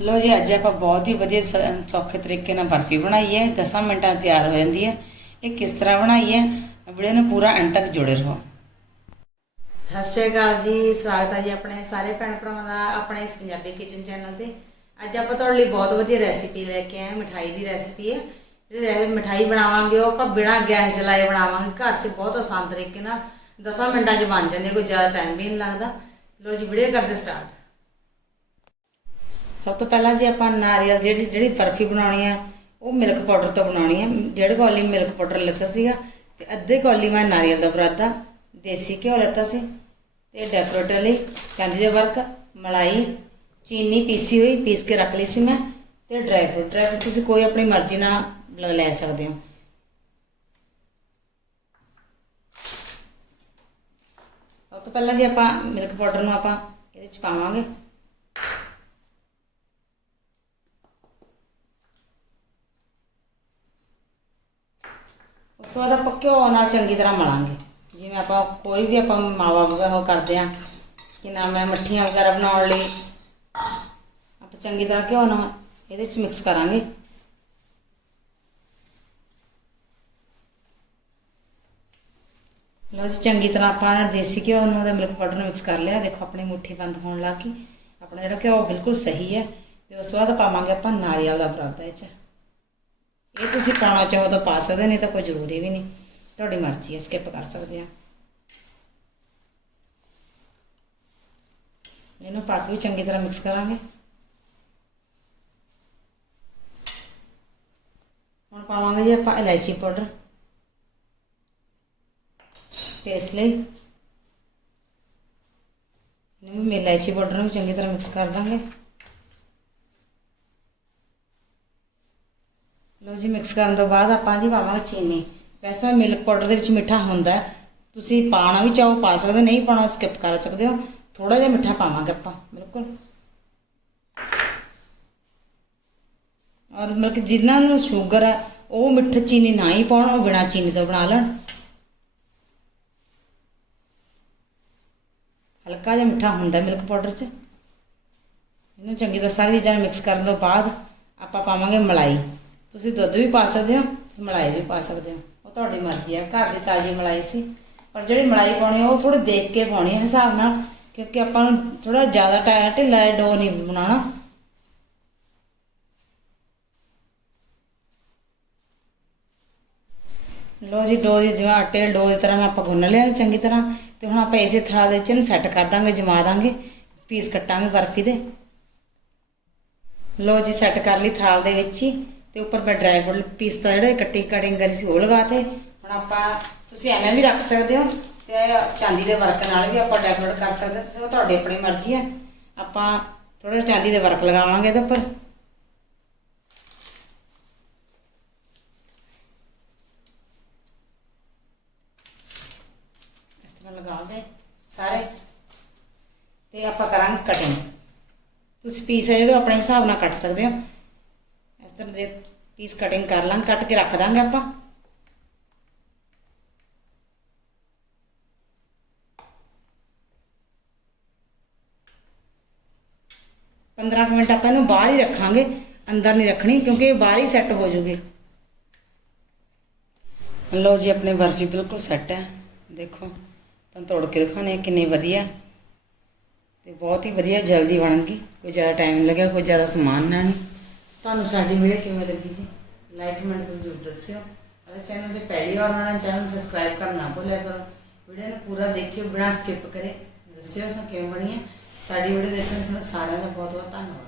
ਲੋ ਜੀ, ਅੱਜ ਆਪਾਂ ਬਹੁਤ ਹੀ ਵਧੀਆ ਸੌਖੇ ਤਰੀਕੇ ਨਾਲ ਬਰਫੀ ਬਣਾਈ ਹੈ 10 ਮਿੰਟਾਂ ਤਿਆਰ ਹੋ ਜਾਂਦੀ ਹੈ। ਇਹ ਕਿਸ ਤਰ੍ਹਾਂ ਬਣਾਈ ਹੈ? ਵੀਡੀਓ ਨੂੰ ਪੂਰਾ ਅੰਤ ਤੱਕ ਜੁੜੇ ਰਹੋ। ਸਤਿ ਸ਼੍ਰੀ ਅਕਾਲ ਜੀ, ਸਵਾਗਤ ਹੈ ਜੀ ਆਪਣੇ ਸਾਰੇ ਭੈਣ ਭਰਾਵਾਂ ਦਾ, ਆਪਣੇ ਇਸ ਪੰਜਾਬੀ ਕਿਚਨ ਚੈਨਲ ਤੇ। ਅੱਜ ਆਪਾਂ ਤੁਹਾਡੇ ਲਈ ਬਹੁਤ ਵਧੀਆ ਰੈਸਿਪੀ ਲੈ ਕੇ ਆਏ ਹਾਂ ਮਿਠਾਈ ਦੀ ਰੈਸਿਪੀ ਹੈ। ਜਿਹੜੀ ਰੈ- ਮਿਠਾਈ ਬਣਾਵਾਂਗੇ, ਉਹ ਆਪਾਂ ਬਿਨਾਂ ਗੈਸ ਜਲਾਏ ਬਣਾਵਾਂਗੇ। ਘਰ 'ਚ ਬਹੁਤ ਆਸਾਨ ਤਰੀਕੇ ਨਾਲ 10 ਮਿੰਟਾਂ 'ਚ ਬਣ ਜਾਂਦੀ ਕੋਈ ਜ਼ਿਆਦਾ ਟਾਈਮ ਵੀ ਨਹੀਂ ਲੱਗਦਾ। ਲੋ ਜੀ, ਵੀਡੀਓ ਕਰਦੇ ਸਟਾਰਟ ਸਭ ਤੋਂ ਪਹਿਲਾਂ ਜੀ ਆਪਾਂ ਨਾਰੀਅਲ ਜਿਹੜੀ ਜਿਹੜੀ ਬਰਫੀ ਬਣਾਉਣੀ ਆ ਉਹ ਮਿਲਕ ਪਾਊਡਰ ਤੋਂ ਬਣਾਉਣੀ ਹੈ। ਡੇਢ ਕੌਲੀ ਮਿਲਕ ਪਾਊਡਰ ਲਿੱਤਾ ਸੀਗਾ ਤੇ ਅੱਧੇ ਕੌਲੀ ਮੈਂ ਨਾਰੀਅਲ ਦਾ ਬਰਾਦਾ, ਦੇਸੀ ਘਿਓ ਲਿੱਤਾ ਸੀ ਤੇ ਡੈਕੋਰੇਟਰ ਲਈ ਚਾਂਦੀ ਦੇ ਵਰਕ, ਮਲਾਈ, ਚੀਨੀ ਪੀਸੀ ਹੋਈ, ਪੀਸ ਕੇ ਰੱਖ ਲਈ ਸੀ ਮੈਂ ਤੇ ਡਰਾਈ ਫਰੂਟ ਡਰਾਈ ਫਰੂਟ ਤੁਸੀਂ ਕੋਈ ਆਪਣੀ ਮਰਜ਼ੀ ਨਾਲ ਲ- ਲੈ ਸਕਦੇ ਹੋ। ਸਭ ਤੋਂ ਪਹਿਲਾਂ ਜੀ ਆਪਾਂ ਮਿਲਕ ਪਾਊਡਰ ਨੂੰ ਆਪਾਂ ਇਹਦੇ ਚ ਪਾਵਾਂਗੇ। ਉਸ ਤੋਂ ਬਾਅਦ ਆਪਾਂ ਘਿਓ ਨਾਲ ਚੰਗੀ ਤਰ੍ਹਾਂ ਮਲਾਂਗੇ। ਜਿਵੇਂ ਆਪਾਂ ਕੋਈ ਵੀ ਆਪਾਂ ਮਾਵਾ ਵਗੈਰਾ ਉਹ ਕਰਦੇ ਆ ਕਿ ਨਾ ਮੈਂ ਮੱਠੀਆਂ ਵਗੈਰਾ ਬਣਾਉਣ ਲਈ। ਆਪਾਂ ਚੰਗੀ ਤਰ੍ਹਾਂ ਘਿਓ ਨਾਲ ਇਹਦੇ ਵਿੱਚ ਮਿਕਸ ਕਰਾਂਗੇ। ਲਓ ਜੀ, ਚੰਗੀ ਤਰ੍ਹਾਂ ਆਪਾਂ ਦੇਸੀ ਘਿਓ ਨੂੰ ਉਹਦੇ ਮਿਲਕ ਪਾਊਡਰ ਨੂੰ ਮਿਕਸ ਕਰ ਲਿਆ। ਦੇਖੋ, ਆਪਣੀ ਮੁੱਠੀ ਬੰਦ ਹੋਣ ਲੱਗ ਗਈ। ਆਪਣਾ ਜਿਹੜਾ ਘਿਓ ਬਿਲਕੁਲ ਸਹੀ ਹੈ। ਤੇ ਉਸ ਤੋਂ ਬਾਅਦ ਪਾਵਾਂਗੇ ਆਪਾਂ ਨਾਰੀਅਲ ਦਾ ਬਰਾਦਾ ਇਹ 'ਚ। ਇਹ ਤੁਸੀਂ ਪਾਉਣਾ ਚਾਹੋ ਤਾਂ ਪਾ ਸਕਦੇ ਨਹੀਂ ਤਾਂ ਕੋਈ ਜ਼ਰੂਰੀ ਵੀ ਨਹੀਂ। ਤੁਹਾਡੀ ਮਰਜ਼ੀ ਹੈ ਸਕਿਪ ਕਰ ਸਕਦੇ ਆ ਇਹਨੂੰ ਪਾ ਕੇ ਵੀ ਚੰਗੀ ਤਰ੍ਹਾਂ ਮਿਕਸ ਕਰਾਂਗੇ। ਹੁਣ ਪਾਵਾਂਗੇ ਜੀ ਆਪਾਂ ਇਲਾਇਚੀ ਪਾਊਡਰ। ਟੇਸਟ ਲਈ। ਇਹਨੂੰ ਇਲਾਇਚੀ ਪਾਊਡਰ ਨੂੰ ਵੀ ਚੰਗੀ ਤਰ੍ਹਾਂ ਮਿਕਸ ਕਰ ਦਾਂਗੇ। ਲੋ ਜੀ ਮਿਕਸ ਕਰਨ ਤੋਂ ਬਾਅਦ ਆਪਾਂ ਜੀ ਪਾਵਾਂਗੇ ਚੀਨੀ। ਵੈਸੇ ਤਾਂ ਮਿਲਕ ਪਾਊਡਰ ਦੇ ਵਿੱਚ ਮਿੱਠਾ ਹੁੰਦਾ ਤੁਸੀਂ ਪਾਣਾ ਵੀ ਚਾਹੋ, ਪਾ ਸਕਦੇ ਨਹੀਂ ਪਾਣਾ ਸਕਿਪ ਕਰ ਸਕਦੇ ਹੋ। ਥੋੜਾ ਜਿਹਾ ਮਿੱਠਾ ਪਾਵਾਂਗੇ ਆਪਾਂ, ਬਿਲਕੁਲ। ਔਰ ਮਤਲਬ ਕਿ ਜਿਨ੍ਹਾਂ ਨੂੰ ਸ਼ੂਗਰ ਹੈ, ਉਹ ਮਿੱਠ ਚੀਨੀ ਨਾ ਹੀ ਪਾਉਣ, ਉਹ ਬਿਨਾ ਚੀਨੀ ਤੋਂ ਬਣਾ ਲੈਣ। ਹਲਕਾ ਜਿਹਾ ਮਿੱਠਾ ਹੁੰਦਾ ਮਿਲਕ ਪਾਊਡਰ 'ਚ। ਇਹਨੂੰ ਚੰਗੀ ਤਰ੍ਹਾਂ ਸਾਰੀ ਚੀਜ਼ਾਂ ਮਿਕਸ ਕਰਨ ਤੋਂ ਬਾਅਦ ਆਪਾਂ ਪਾਵਾਂਗੇ ਮਲਾਈ। ਤੁਸੀਂ ਦੁੱਧ ਵੀ ਪਾ ਸਕਦੇ ਹੋ, ਮਲਾਈ ਵੀ ਪਾ ਸਕਦੇ ਹੋ। ਉਹ ਤੁਹਾਡੀ ਮਰਜ਼ੀ ਹੈ ਘਰ ਦੀ ਤਾਜ਼ੀ ਮਲਾਈ ਸੀ। ਪਰ ਜਿਹੜੀ ਮਲਾਈ ਪਾਉਣੀ ਉਹ ਥੋੜੀ ਦੇਖ ਕੇ ਪਾਉਣੀ ਹੈ ਹਿਸਾਬ ਨਾਲ, ਕਿਉਂਕਿ ਆਪਾਂ ਨੂੰ ਥੋੜਾ ਜ਼ਿਆਦਾ ਟਾਇਆ ਢਿੱਲਾ ਡੋ ਨਹੀਂ ਬਣਾਉਣਾ। ਲੋ ਜੀ, ਡੋ ਦੀ ਜਿਵੇਂ ਆਟੇ ਡੋ ਦੀ ਤਰ੍ਹਾਂ ਆਪਾਂ ਗੁੰਨ ਲਿਆ ਚੰਗੀ ਤਰ੍ਹਾਂ, ਤੇ ਹੁਣ ਆਪਾਂ ਇਸੇ ਥਾਲ ਦੇ ਵਿੱਚ ਇਹਨੂੰ ਸੈੱਟ ਕਰ ਦਾਂਗੇ, ਜਮਾ ਦਾਂਗੇ ਪੀਸ ਕੱਟਾਂਗੇ ਬਰਫੀ ਦੇ। ਲੋ ਜੀ ਸੈੱਟ ਕਰ ਲਈ ਥਾਲ ਦੇ ਵਿੱਚ ਹੀ। ਤੇ ਉੱਪਰ ਮੈਂ ਡਰਾਈ ਫਰੂਟ ਪੀਸ ਤਾਂ ਜਿਹੜੇ ਕੱਟੀ ਕਟਿੰਗ ਕਰੀ ਸੀ, ਉਹ ਲਗਾਤੇ ਹੁਣ ਆਪਾਂ, ਤੁਸੀਂ ਐਵੇਂ ਵੀ ਰੱਖ ਸਕਦੇ ਹੋ ਤੇ ਚਾਂਦੀ ਦੇ ਵਰਕ ਨਾਲ ਵੀ ਆਪਾਂ ਡੈਕੋਰੇਟ ਕਰ ਸਕਦੇ ਤੁਸੀਂ ਉਹ ਤੁਹਾਡੀ ਆਪਣੀ ਮਰਜ਼ੀ ਹੈ। ਆਪਾਂ ਥੋੜਾ ਚਾਂਦੀ ਦੇ ਵਰਕ ਲਗਾਵਾਂਗੇ ਇਹਦੇ ਉੱਪਰ। ਇਸ ਤਰ੍ਹਾਂ ਲਗਾ ਦੇ ਸਾਰੇ। ਤੇ ਆਪਾਂ ਕਰਾਂਗੇ ਕਟਿੰਗ ਤੁਸੀਂ ਪੀਸ ਹੈ ਜਿਹੜੇ ਆਪਣੇ ਹਿਸਾਬ ਨਾਲ ਕੱਟ ਸਕਦੇ ਹੋ। ਤਰ੍ਹਾਂ ਦੇ ਪੀਸ ਕਟਿੰਗ ਕਰ ਲਾਂ, ਕੱਟ ਕੇ ਰੱਖ ਦਾਂਗੇ ਆਪਾਂ। ਪੰਦਰਾਂ ਕੁ ਮਿੰਟ ਆਪਾਂ ਇਹਨੂੰ ਬਾਹਰ ਹੀ ਰੱਖਾਂਗੇ, ਅੰਦਰ ਨਹੀਂ ਰੱਖਣੀ, ਕਿਉਂਕਿ ਇਹ ਬਾਹਰ ਹੀ ਸੈੱਟ ਹੋ ਜੂਗੀ। ਲਓ ਜੀ, ਆਪਣੀ ਬਰਫੀ ਬਿਲਕੁਲ ਸੈੱਟ ਹੈ। ਦੇਖੋ, ਤੁਹਾਨੂੰ ਤੋੜ ਕੇ ਦਿਖਾਉਂਦੇ ਹਾਂ ਕਿੰਨੀ ਵਧੀਆ। ਤੇ ਬਹੁਤ ਹੀ ਵਧੀਆ ਜਲਦੀ ਬਣ ਗਈ ਕੋਈ ਜ਼ਿਆਦਾ ਟਾਈਮ ਨਹੀਂ ਲੱਗਿਆ, ਕੋਈ ਜ਼ਿਆਦਾ ਸਮਾਨ ਨਾ। ਨਹੀਂ ਤੁਹਾਨੂੰ ਸਾਡੀ ਵੀਡੀਓ ਕਿਵੇਂ ਲੱਗੀ ਜੀ ਲਾਈਕ ਕਮੈਂਟ ਕਰ ਜ਼ਰੂਰ ਦੱਸਿਓ। ਅਗਰ ਚੈਨਲ ਤੇ ਪਹਿਲੀ ਵਾਰ ਆਉਣਾ ਚੈਨਲ ਨੂੰ ਸਬਸਕ੍ਰਾਈਬ ਕਰਨਾ ਨਾ ਭੁੱਲਿਆ ਕਰੋ। ਵੀਡੀਓ ਨੂੰ ਪੂਰਾ ਦੇਖਿਓ, ਬਿਨਾਂ ਸਕਿਪ ਕਰੇ। ਦੱਸਿਓ ਸਾਨੂੰ ਕਿਵੇਂ ਬਣੀ ਹੈ ਸਾਡੀ ਵੀਡੀਓ ਦੇਖਣ ਲਈ ਤੁਹਾਡਾ ਸਾਰਿਆਂ ਦਾ ਬਹੁਤ ਬਹੁਤ ਧੰਨਵਾਦ।